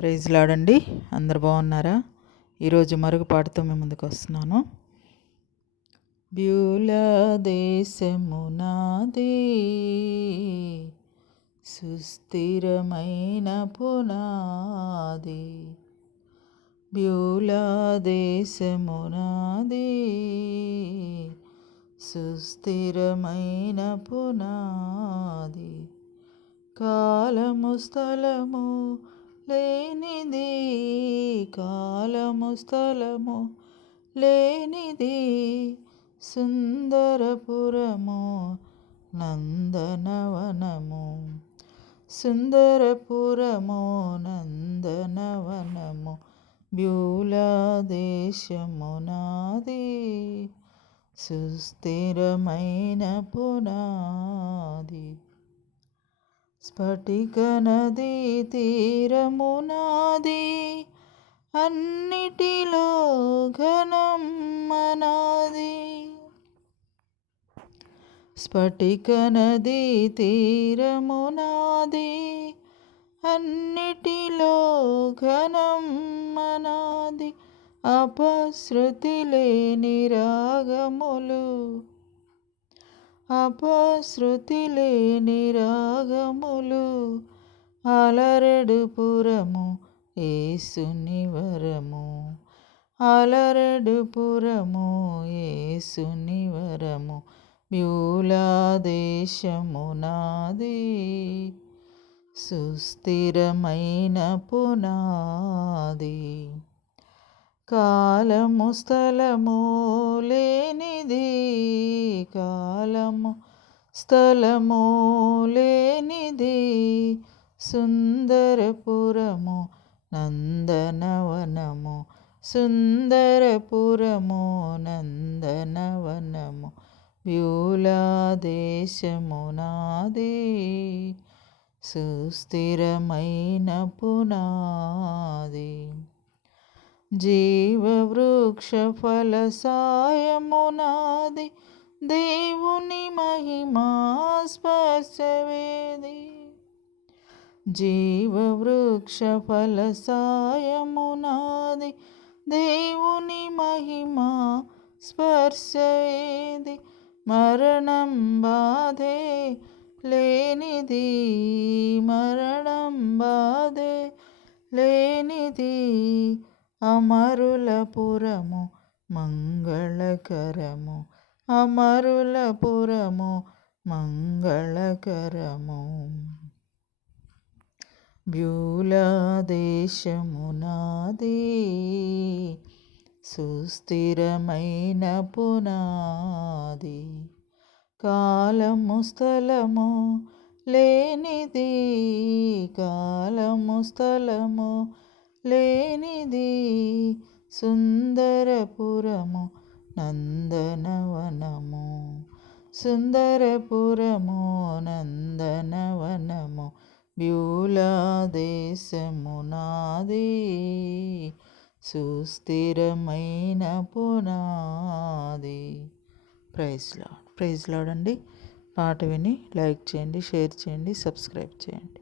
Praise లాడండి. అందరు బాగున్నారా? ఈరోజు మరుగు మేము ముందుకు వస్తున్నాను. బ్యూల దేశము నాది సుస్థిరమైన పునాది. బ్యూలా దేశము నాది సుస్థిరమైన పునాది. కాలము స్థలము లేనిది కాలము స్థలము లేనిది సుందరపురము నందనవనము. సుందరపురము నందనవనము బ్యూలా దేశము నాది. సుస్థిరమైన పునాది. స్ఫటిక నదీ తీరమునాది అన్నిటిలో ఘనం మనాది. స్ఫటిక నదీ తీరమునాది అన్నిటిలో ఘనం మనాది. అపశృతి లేని రాగములు అపశృతి లేని రాగములు అలరెడుపురము ఏసుని వరము. అలరెడుపురము ఏసుని వరము. బ్యూలా దేశము నాది. సుస్థిరమైన పునాది. కాలము స్థలము లేనిది. కాలము స్థలము లేనిది సుందరపురము నందనవనము సుందరపురము నందనవనము వ్యూలా దేశము నాది సుస్థిరమైన పునాది. జీవవృక్ష ఫల సాయమునాది దేవుని మహిమా స్పర్శవేది. జీవవృక్ష ఫల సాయమునాది దేవుని మహిమా స్పర్శవేది. మరణం బాధే లేనిది మరణం బాధే లేనిది అమరులపురము మంగళకరము అమరులపురము మంగళకరము. బ్యూలా దేశమునాది సుస్థిరమైన పునాది. కాలము స్థలము లేనిది కాలము స్థలము లేనిది సుందరపురము నందనవనము. సుందరపురము నందనవనము. బ్యూలాదేశము నాది. సుస్థిరమైన పునాది. Praise lord. ప్రైజ్ లాడ్ అండి. పాట విని లైక్ చేయండి షేర్ చేయండి సబ్స్క్రైబ్ చేయండి.